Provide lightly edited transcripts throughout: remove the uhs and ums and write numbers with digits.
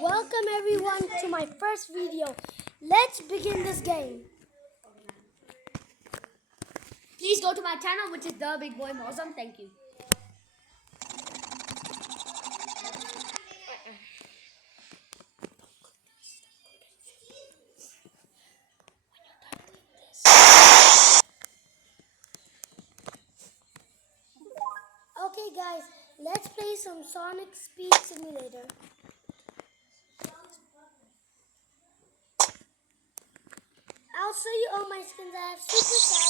Welcome everyone to my first video. Let's begin this game. Please go to my channel, which is The Big Boy Mozum. Thank you. Okay guys, let's play some Sonic Speed Simulator. I'll show you all my skins. I have Super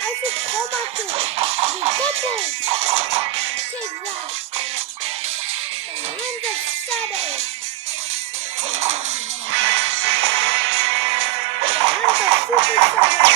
I should call my kid. The Gumbos. Take that. The Hand of Shadow. The Hand of Super Shadow.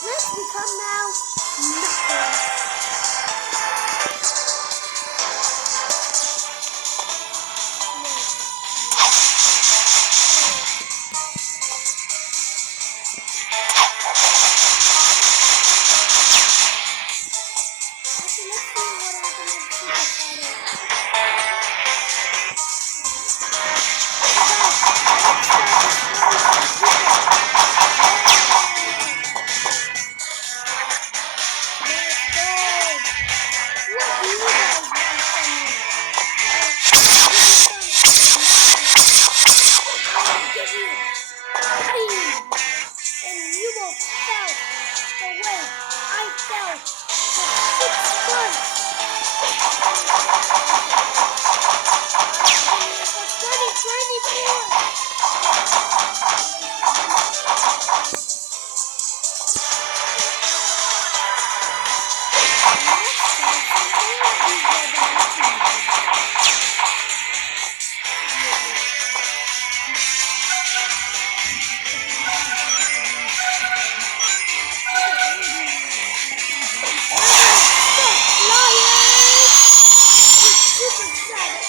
Let's become now Knuckles. Actually, let's see what happens if Super Shadow.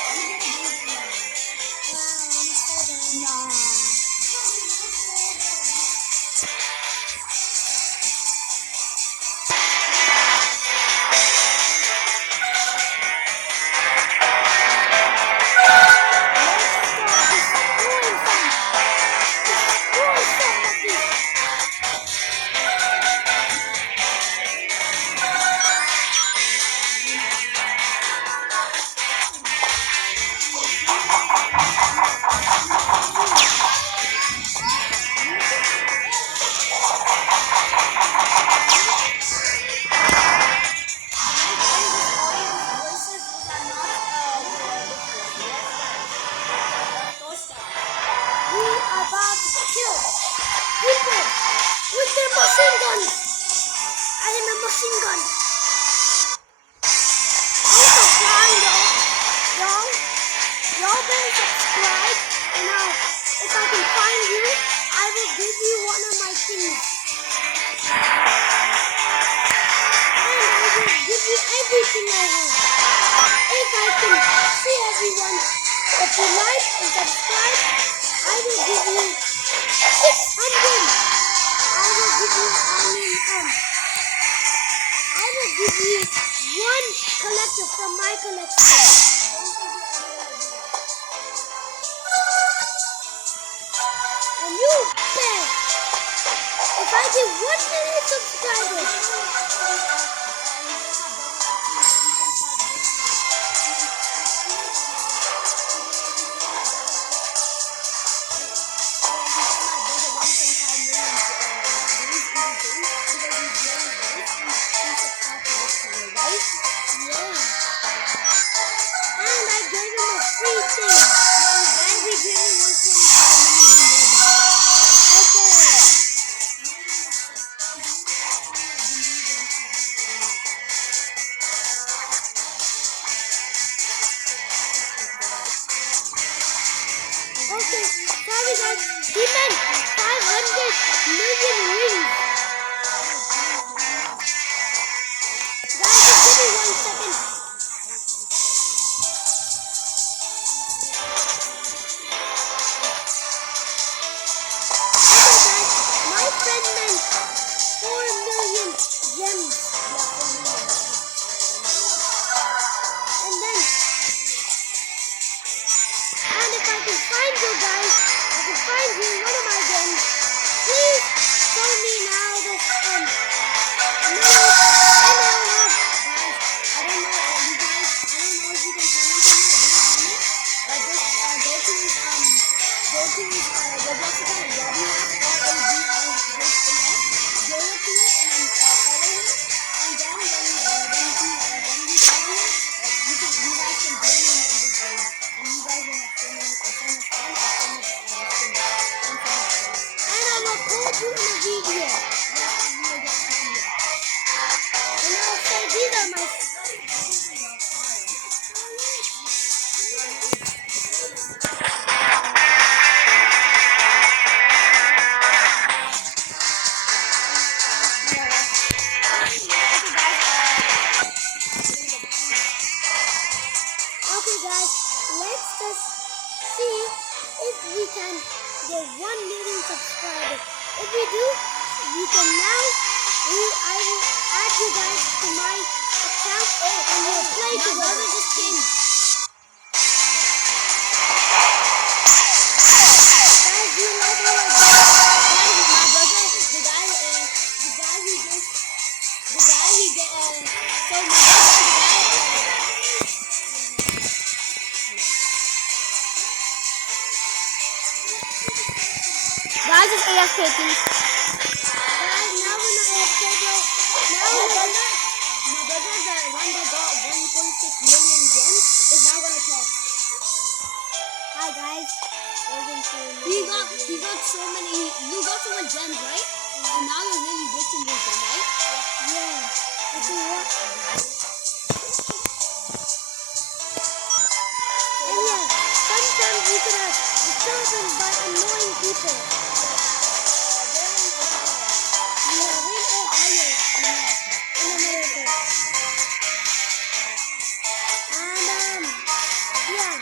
Machine gun. Also flying though. Y'all better subscribe. And now, if I can find you, I will give you one of my things. And I will give you everything I have. If I can see everyone, if you like and subscribe, I will give you 600. I will give you, I will give you one collector from my collection. And you bet, if I get 1 million subscribers, okay, sorry guys, he meant 500 million rings. Guys, just give me 1 second. Okay guys, my friend meant 4 million gems. And then, and if I can find you guys, I can find you one of my gems. Please show me now this no, and I'll have guys. I don't know you guys. I don't know if you can comment on my comment, but just go to his Roblox account, Robbie RABIHAS. Go up to it and then follow him. And then when we follow him, you guys can join him in this game. And you guys will have so much fun and so much and I will record you in a video. And I'll say these are my yeah. you can now, I will add you guys to my account and we'll play My brother together. just came. Guys, do you like how I did? Guys, my brother, the guy he just, the guy he get, so my brother, the guy, Guys, it's AFK, please. Guys, now we're not AFK, bro. Now my we're brother, the one that got 1.6 million gems is now gonna talk. Hi, guys. Welcome to another He video. got so many, you got so much gems, right? And now you're really rich in this gem, right? Yeah. Okay, what? And yeah, sometimes you could have disturbance by annoying people. Yeah, we're in Ohio, in America. And yeah.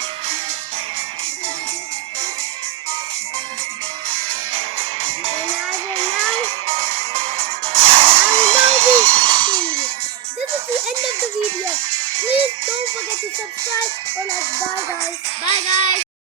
And I will now be seeing you. This is the end of the video. Please don't forget to subscribe or like. Bye, guys. Bye, guys.